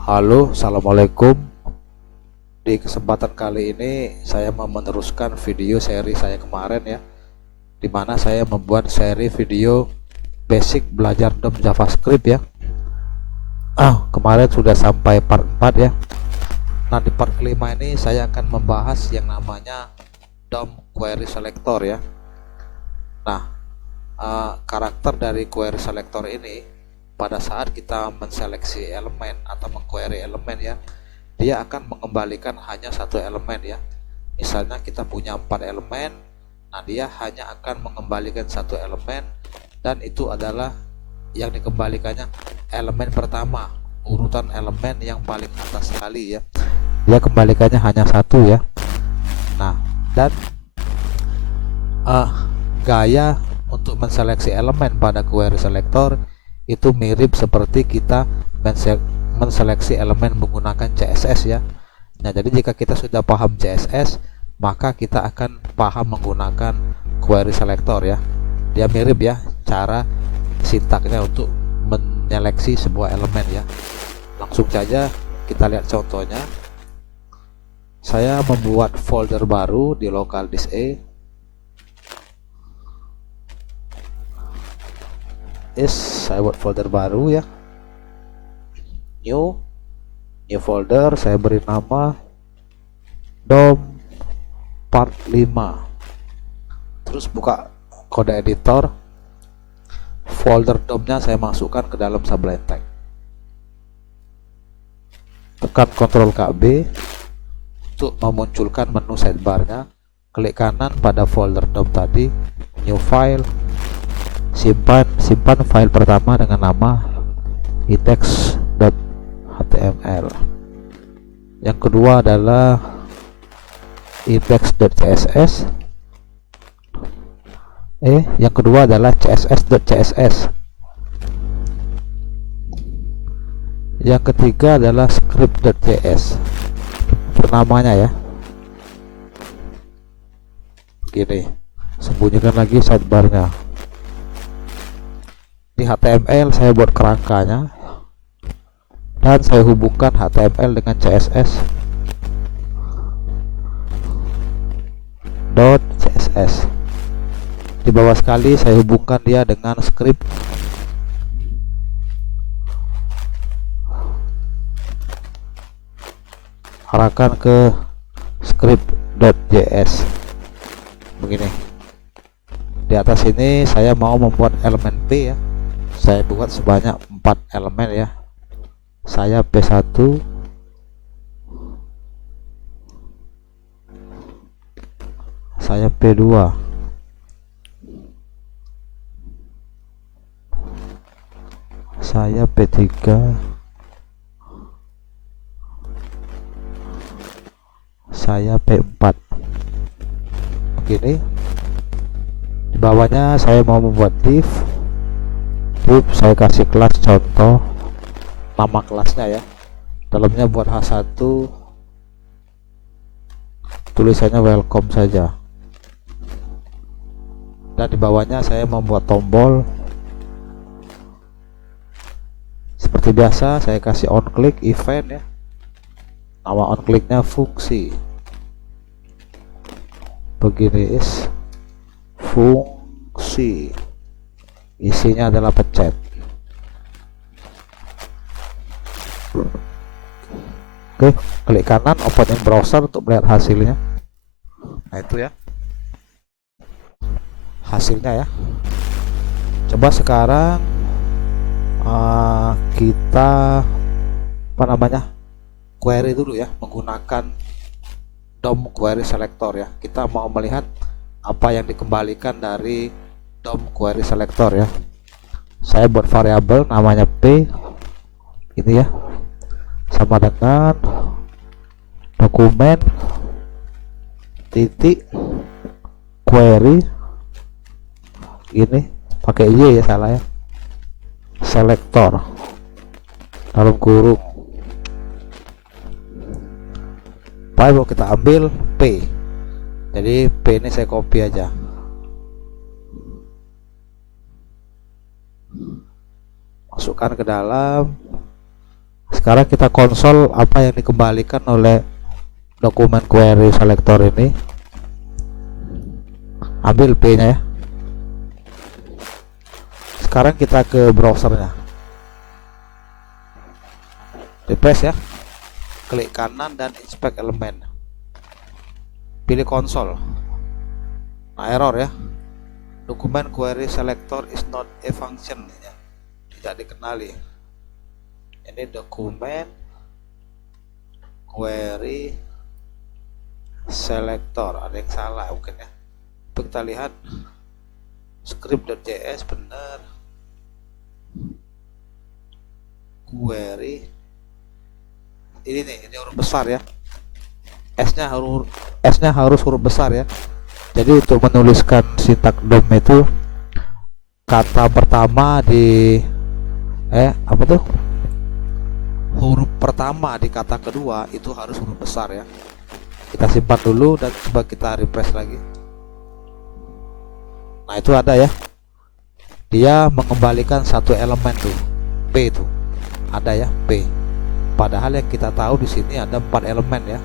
Halo, assalamualaikum. Di kesempatan kali ini saya mau meneruskan video seri saya kemarin ya, dimana saya membuat seri video basic belajar DOM JavaScript ya. Kemarin sudah sampai part 4 ya. Nah, di part kelima ini saya akan membahas yang namanya DOM query selector ya. Nah, karakter dari query selector ini pada saat kita menseleksi elemen atau mengquery elemen ya, dia akan mengembalikan hanya satu elemen ya. Misalnya kita punya 4 elemen, nah dia hanya akan mengembalikan satu elemen, dan itu adalah yang dikembalikannya elemen pertama, urutan elemen yang paling atas sekali ya, dia kembalikannya hanya satu ya. Nah, dan gaya untuk menseleksi elemen pada query selector itu mirip seperti kita menseleksi elemen menggunakan CSS ya. Nah, jadi jika kita sudah paham CSS, maka kita akan paham menggunakan query selector ya. Dia mirip ya cara sintaknya untuk menyeleksi sebuah elemen ya. Langsung saja kita lihat contohnya. Saya membuat folder baru di local disk E. Saya buat folder baru ya, new folder, saya beri nama DOM part 5, terus buka kode editor, folder DOM-nya saya masukkan ke dalam sublime text, tekan Ctrl KB untuk memunculkan menu sidebar-nya, klik kanan pada folder DOM tadi, new file, simpan file pertama dengan nama index.html, yang kedua adalah index.css, yang kedua adalah css.css, yang ketiga adalah script.js. Namanya ya gini, sembunyikan lagi sidebarnya. Di HTML saya buat kerangkanya dan saya hubungkan HTML dengan CSS .css. Di bawah sekali saya hubungkan dia dengan script arahkan ke script.js begini. Di atas ini saya mau membuat elemen P ya, saya buat sebanyak 4 elemen ya. Saya P1, saya P2, saya P3, saya P4 begini. Di bawahnya saya mau membuat div, saya kasih kelas contoh, nama kelasnya ya, dalamnya buat H1, tulisannya welcome saja, dan di bawahnya saya membuat tombol. Seperti biasa saya kasih on click event ya, nama on clicknya fungsi begini, fungsi, isinya adalah pencet. Oke, klik kanan open in browser untuk melihat hasilnya. Nah, itu ya hasilnya ya. Coba sekarang kita query dulu ya menggunakan DOM query selector ya. Kita mau melihat apa yang dikembalikan dari DOM query selector ya. Saya buat variabel namanya P ini ya, sama dengan dokumen titik query ini, pakai Y ya, salah ya, selector dalam kurung. File mau kita ambil P, jadi P ini saya copy aja, masukkan ke dalam Sekarang kita konsol apa yang dikembalikan oleh dokumen query selector ini. Ambil P-nya ya. Sekarang kita ke browsernya. Refresh ya. Klik kanan dan inspect elemen. Pilih konsol. Nah, error ya. Dokumen query selector is not a function ya. Tidak dikenali. Ini dokumen query selector, ada yang salah mungkin ya. Kita lihat script.js benar, query ini nih, ini huruf besar ya, S-nya harus huruf besar ya. Jadi untuk menuliskan sintak DOM itu kata pertama di apa tuh, huruf pertama di kata kedua itu harus huruf besar ya. Kita simpan dulu dan coba kita refresh lagi. Nah, itu ada ya, dia mengembalikan satu elemen tuh, P itu ada ya, P. Padahal yang kita tahu di sini ada 4 elemen ya,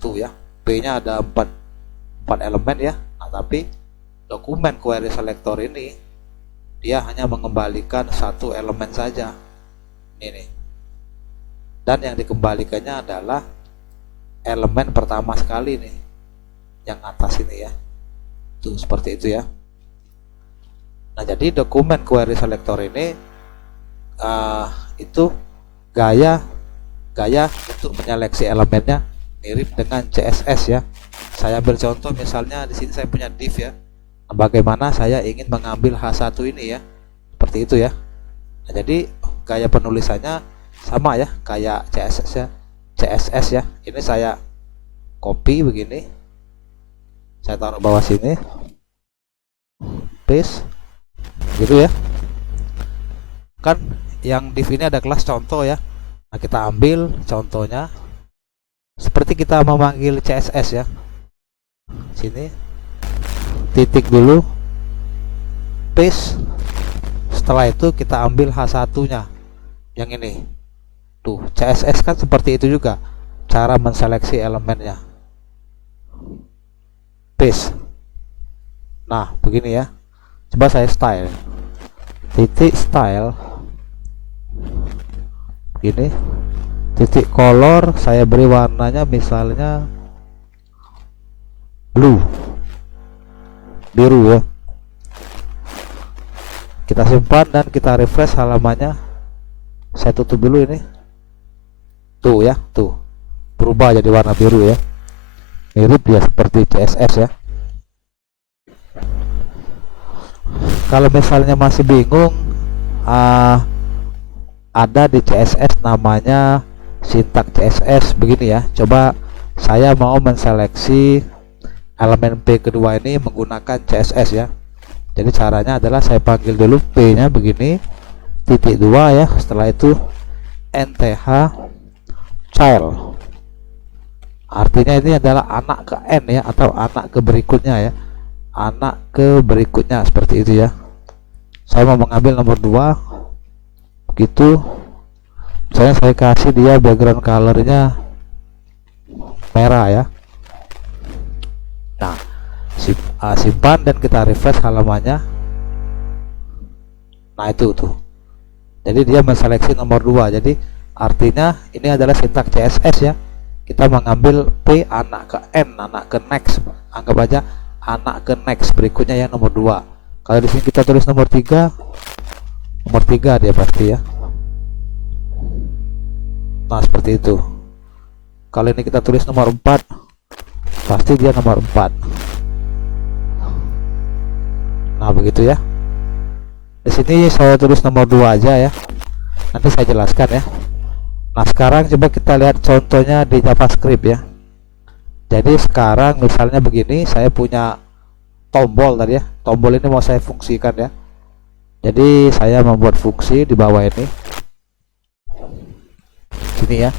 tuh ya, P-nya ada 4 elemen ya. Nah, tapi dokumen query selector ini dia hanya mengembalikan satu elemen saja, ini. Dan yang dikembalikannya adalah elemen pertama sekali nih, yang atas ini ya, tuh seperti itu ya. Nah, jadi dokumen query selector ini itu gaya untuk menyeleksi elemennya mirip dengan CSS ya. Saya ambil contoh, misalnya di sini saya punya div ya. Nah, bagaimana saya ingin mengambil H1 ini ya, seperti itu ya. Nah, jadi gaya penulisannya sama ya, kayak CSS ya. Ini saya copy begini, saya taruh bawah sini, paste gitu ya. Kan yang div ini ada kelas contoh ya. Nah, kita ambil contohnya seperti kita memanggil CSS ya. Sini titik dulu, paste. Setelah itu kita ambil H1-nya yang ini. Tuh, CSS kan seperti itu juga cara menseleksi elemennya. Paste. Nah, begini ya. Coba saya style, titik style gini, titik color saya beri warnanya misalnya blue, biru ya. Kita simpan dan kita refresh halamannya. Saya tutup dulu ini. Tuh ya, tuh berubah jadi warna biru ya, mirip ya seperti CSS ya. Kalau misalnya masih bingung, ada di CSS namanya sintak CSS begini ya. Coba saya mau menseleksi elemen P kedua ini menggunakan CSS ya. Jadi caranya adalah saya panggil dulu P-nya begini, titik 2 ya. Setelah itu NTH child. Artinya ini adalah anak ke N ya, atau anak ke berikutnya ya. Anak ke berikutnya seperti itu ya. Saya mau mengambil nomor 2 begitu. Misalnya saya kasih dia background colornya merah ya. Nah, simpan dan kita refresh halamannya. Nah, itu tuh. Jadi dia menseleksi nomor 2. Jadi artinya ini adalah sintak CSS ya. Kita mengambil P anak ke N, anak ke next. Anggap aja anak ke next berikutnya yang nomor 2. Kalau di sini kita tulis nomor 3, nomor 3 dia pasti ya. Nah, seperti itu. Kalau ini kita tulis nomor 4, pasti dia nomor 4. Nah, begitu ya. Di sini saya tulis nomor 2 aja ya. Nanti saya jelaskan ya. Nah, sekarang coba kita lihat contohnya di JavaScript ya. Jadi sekarang misalnya begini, saya punya tombol tadi ya. Tombol ini mau saya fungsikan ya. Jadi saya membuat fungsi di bawah ini. Sini ya.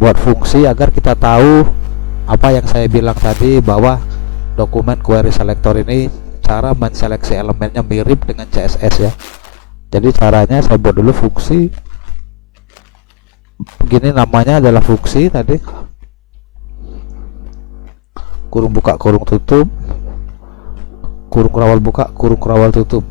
Buat fungsi agar kita tahu apa yang saya bilang tadi, bahwa dokumen query selector ini cara menseleksi elemennya mirip dengan CSS ya. Jadi caranya saya buat dulu fungsi ini namanya adalah fungsi tadi, kurung buka kurung tutup, kurung kurawal buka kurung kurawal tutup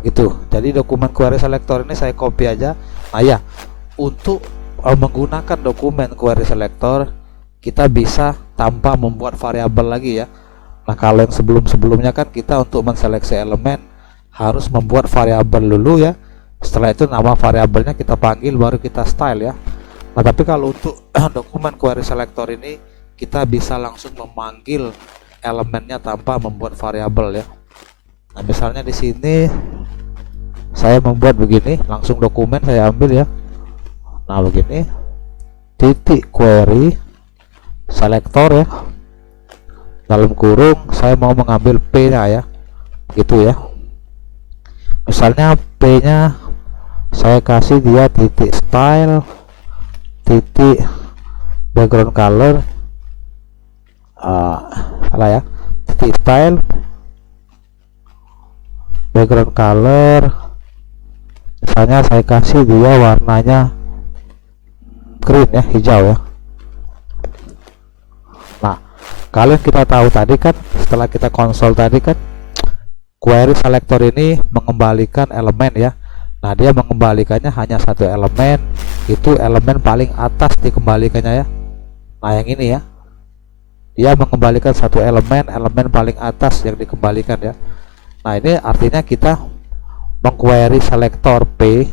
gitu. Jadi dokumen query selector ini saya copy aja. Nah ya, untuk menggunakan dokumen query selector kita bisa tanpa membuat variabel lagi ya. Nah kalau yang sebelumnya kan kita untuk menseleksi elemen harus membuat variabel dulu ya, setelah itu nama variabelnya kita panggil baru kita style ya. Nah tapi kalau untuk dokumen query selector ini kita bisa langsung memanggil elemennya tanpa membuat variabel ya. Nah misalnya di sini saya membuat begini, langsung dokumen saya ambil ya. Nah begini, titik query selector ya, dalam kurung saya mau mengambil P nya ya, gitu ya. Misalnya P nya saya kasih dia titik style, titik background color, salah ya, titik style, background color, misalnya saya kasih dia warnanya green ya, hijau ya. Nah kalian kita tahu tadi kan, setelah kita konsol tadi kan, query selector ini mengembalikan elemen ya. Nah dia mengembalikannya hanya satu elemen, itu elemen paling atas dikembalikannya ya. Nah yang ini ya, dia mengembalikan satu elemen paling atas yang dikembalikan ya. Nah ini artinya kita mengquery selector P,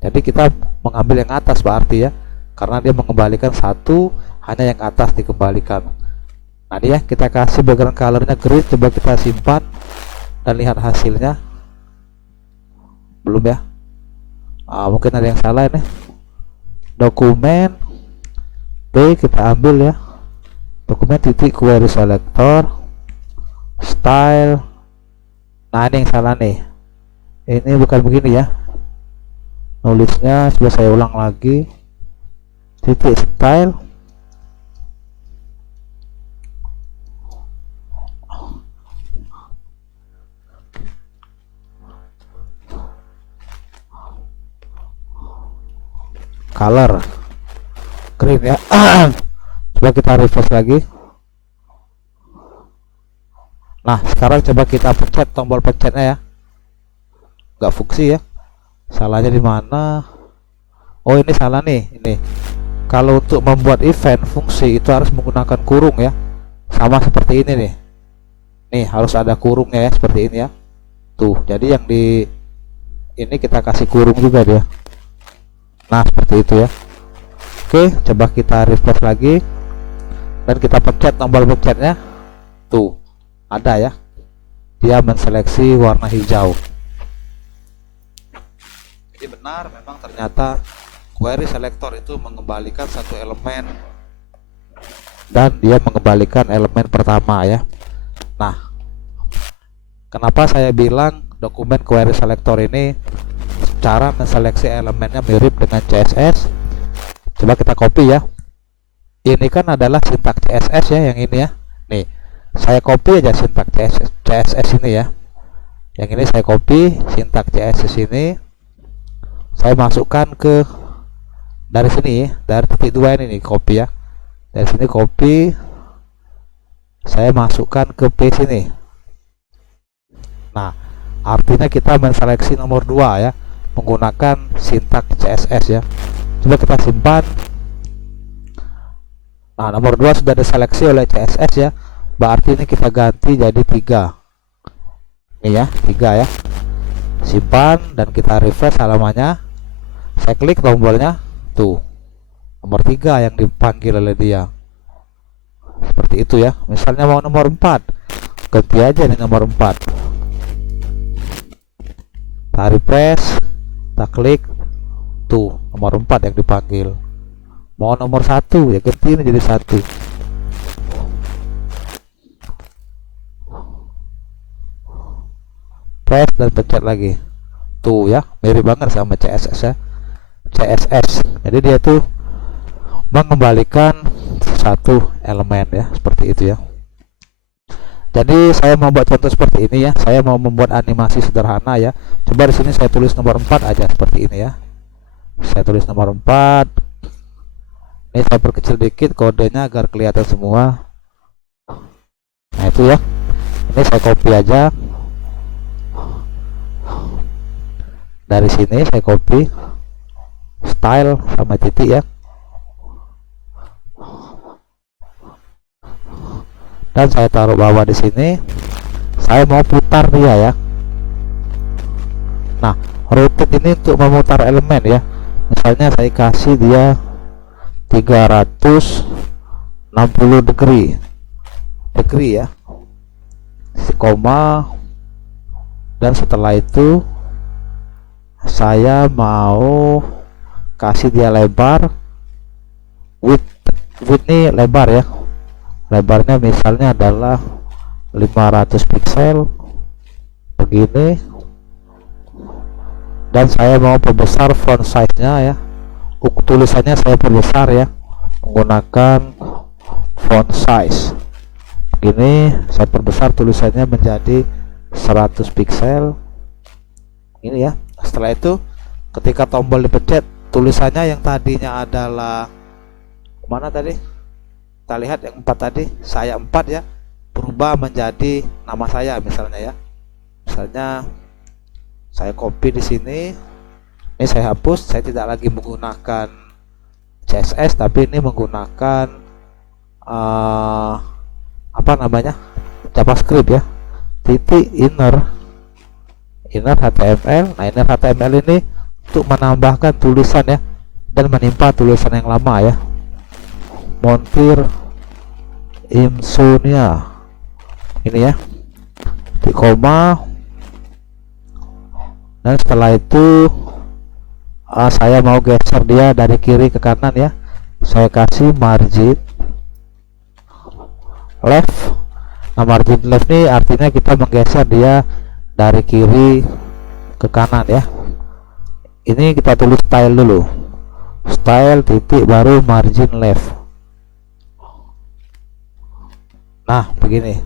jadi kita mengambil yang atas berarti ya, karena dia mengembalikan satu, hanya yang atas dikembalikan. Nah dia kita kasih background colornya green, coba kita simpan dan lihat hasilnya. Belum ya, mungkin ada yang salah ini. Dokumen P kita ambil ya, dokumen titik query selector style. Nah ini yang salah nih, ini bukan begini ya nulisnya, coba saya ulang lagi, titik style color green ya. Coba kita refresh lagi. Nah sekarang coba kita pencet tombol pencetnya ya, nggak fungsi ya. Salahnya di mana? Oh ini salah nih. Ini kalau untuk membuat event fungsi itu harus menggunakan kurung ya, sama seperti ini nih. Nih harus ada kurungnya ya, seperti ini ya. Tuh jadi yang di ini kita kasih kurung juga dia. Nah seperti itu ya. Oke coba kita refresh lagi dan kita pencet tombol pencetnya. Tuh ada ya, dia menseleksi warna hijau. Jadi benar memang ternyata query selector itu mengembalikan satu elemen dan dia mengembalikan elemen pertama ya. Nah kenapa saya bilang dokumen query selector ini cara menseleksi elemennya mirip dengan CSS? Coba kita copy ya. Ini kan adalah sintak CSS ya, yang ini ya. Nih saya copy aja sintak CSS ini ya. Yang ini saya copy sintak CSS ini, saya masukkan ke dari sini, dari titik 2 ini nih, copy ya. Dari sini copy, saya masukkan ke page ini. Nah artinya kita menseleksi nomor 2 ya, menggunakan sintak CSS ya. Coba kita simpan. Nah nomor 2 sudah diseleksi oleh CSS ya, berarti ini kita ganti jadi 3 ini ya, 3 ya. Simpan dan kita refresh halamannya, saya klik tombolnya, tuh nomor 3 yang dipanggil oleh dia. Seperti itu ya. Misalnya mau nomor 4, ganti aja nih nomor 4, kita refresh, kita klik, tuh nomor 4 yang dipanggil. Mau nomor 1 ya ganti ini jadi 1. Press dan pencet lagi. Tuh ya, mirip banget sama CSS ya. CSS. Jadi dia tuh mengembalikan satu elemen ya, seperti itu ya. Jadi saya mau buat contoh seperti ini ya. Saya mau membuat animasi sederhana ya. Coba di sini saya tulis nomor 4 aja seperti ini ya. Saya tulis nomor 4. Ini saya perkecil dikit kodenya agar kelihatan semua. Nah itu ya, ini saya copy aja dari sini, saya copy style sama titik ya, dan saya taruh bawah di sini. Saya mau putar dia ya. Nah, rotate ini untuk memutar elemen ya. Misalnya saya kasih dia 360 degree ya, koma, dan setelah itu saya mau kasih dia lebar, width ini lebar ya, lebarnya misalnya adalah 500 pixel begini, dan saya mau perbesar font size nya ya, tulisannya saya perbesar ya menggunakan font size ini, saya perbesar tulisannya menjadi 100 pixel ini ya. Setelah itu ketika tombol dipencet, tulisannya yang tadinya adalah mana tadi, kita lihat yang 4 tadi, saya 4 ya, berubah menjadi nama saya misalnya ya. Misalnya saya copy di sini, ini saya hapus, saya tidak lagi menggunakan CSS tapi ini menggunakan apa namanya, JavaScript ya, titik inner HTML. Nah, inner HTML ini untuk menambahkan tulisan ya, dan menimpa tulisan yang lama ya, montir insomnia ini ya, di koma, dan setelah itu saya mau geser dia dari kiri ke kanan ya, saya kasih margin left. Nah, margin left ini artinya kita menggeser dia dari kiri ke kanan ya. Ini kita tulis style dulu, style titik baru margin left. Nah begini,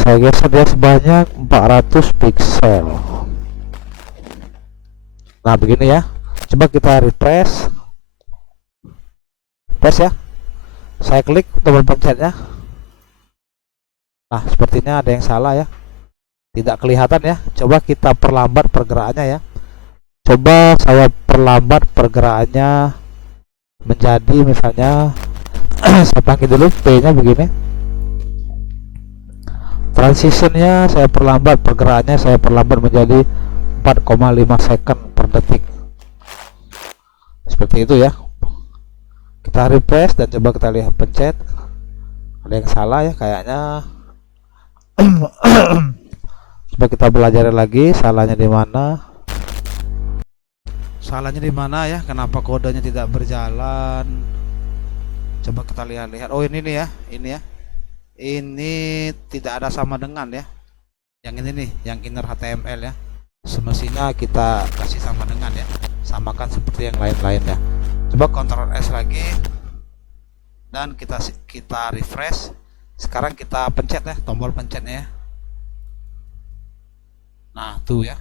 saya geser dia sebanyak 400 pixel. Nah begini ya, coba kita refresh ya, saya klik tombol pencetnya. Nah sepertinya ada yang salah ya, tidak kelihatan ya. Coba kita perlambat pergerakannya ya, coba saya perlambat pergerakannya menjadi misalnya saya panggil dulu P nya begini, transitionnya saya perlambat, pergerakannya saya perlambat menjadi 4,5 second per detik, seperti itu ya. Kita refresh dan coba kita lihat pencet, ada yang salah ya kayaknya. Coba kita belajar lagi, salahnya di mana, ya, kenapa kodenya tidak berjalan. Coba kita lihat. Oh ini nih ya, ini tidak ada sama dengan ya, yang ini nih, yang inner HTML ya, semestinya kita kasih sama dengan ya, samakan seperti yang lain-lain ya. Coba Ctrl S lagi dan kita refresh. Sekarang kita pencet ya, tombol pencetnya ya. Nah tuh ya,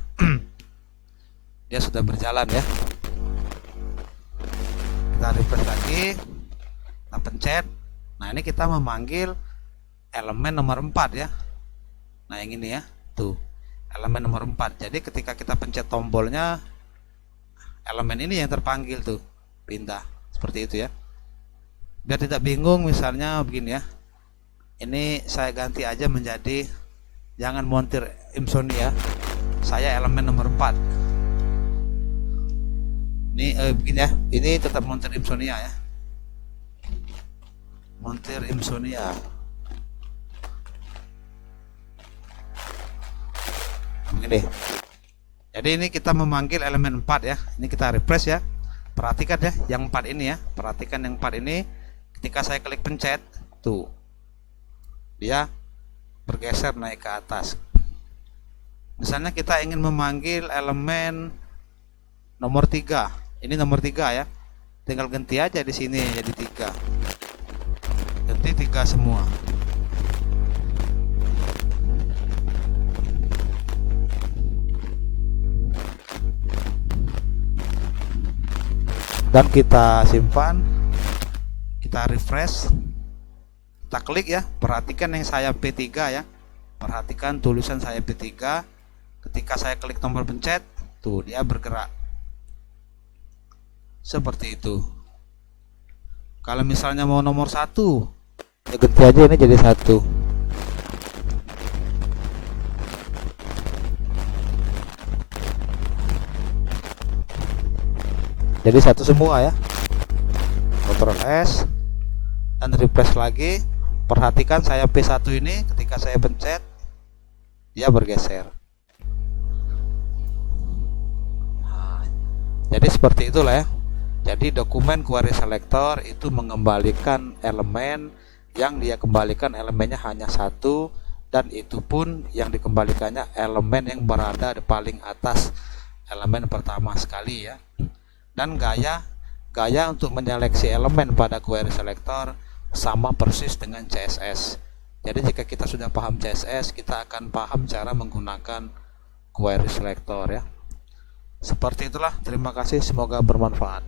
dia sudah berjalan ya. Kita refresh lagi, kita pencet. Nah ini kita memanggil elemen nomor 4 ya. Nah yang ini ya, tuh elemen nomor 4. Jadi ketika kita pencet tombolnya, elemen ini yang terpanggil tuh, pindah seperti itu ya. Biar tidak bingung, misalnya begini ya, ini saya ganti aja menjadi jangan montir insomnia, saya elemen nomor 4. Ini begini ya, ini tetap montir insomnia ya, montir insomnia. Begini. Jadi ini kita memanggil elemen 4 ya. Ini kita refresh ya. Perhatikan ya, yang 4 ini ya. Perhatikan yang 4 ini, ketika saya klik pencet, tuh dia bergeser naik ke atas. Misalnya kita ingin memanggil elemen nomor 3. Ini nomor 3 ya. Tinggal ganti aja di sini jadi 3. Ganti 3 semua. dan kita simpan, kita refresh, kita klik ya. Perhatikan yang saya P3 ya, perhatikan tulisan saya P3. Ketika saya klik tombol pencet, tuh dia bergerak seperti itu. Kalau misalnya mau nomor 1, ya ganti aja ini jadi 1. Jadi 1 semua ya. Ctrl S dan refresh lagi. Perhatikan saya P1 ini ketika saya pencet dia bergeser. Nah, jadi seperti itulah ya. Jadi dokumen query selector itu mengembalikan elemen, yang dia kembalikan elemennya hanya 1, dan itu pun yang dikembalikannya elemen yang berada di paling atas, elemen pertama sekali ya. Dan gaya untuk menyeleksi elemen pada query selector sama persis dengan CSS. Jadi jika kita sudah paham CSS, kita akan paham cara menggunakan query selector ya. Seperti itulah, terima kasih, semoga bermanfaat.